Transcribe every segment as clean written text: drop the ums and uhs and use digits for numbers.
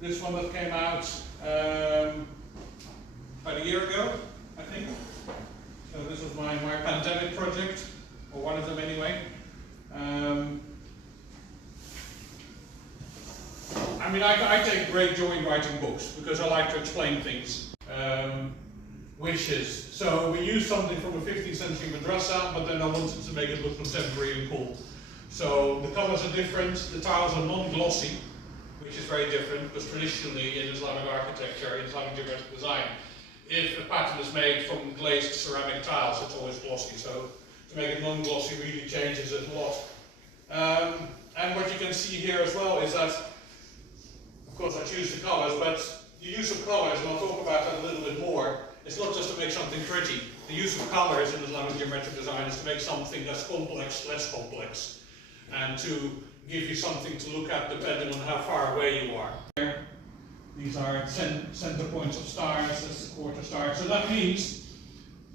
This one that came out about a year ago, I think. So this was my pandemic project, or one of them anyway. I mean, I take great joy in writing books because I like to explain things. Wishes. So we used something from a 15th century madrasa, but then I wanted to make it look contemporary and cool. So the colors are different, the tiles are non-glossy, which is very different because traditionally in Islamic architecture, in Islamic geometric design, if a pattern is made from glazed ceramic tiles, it's always glossy. So to make it non-glossy really changes it a lot. And what you can see here as well is that, of course, I choose the colors, but the use of colors, and I'll talk about that a little bit more, it's not just to make something pretty. The use of colors in Islamic geometric design is to make something that's complex, less complex, and to give you something to look at depending on how far away you are. These are center points of stars, that's the quarter star. So that means,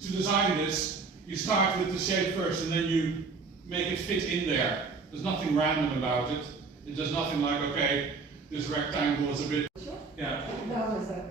to design this, you start with the shape first and then you make it fit in there. There's nothing random about it. It does nothing like, okay, this rectangle is a bit... Sure. Yeah. That was a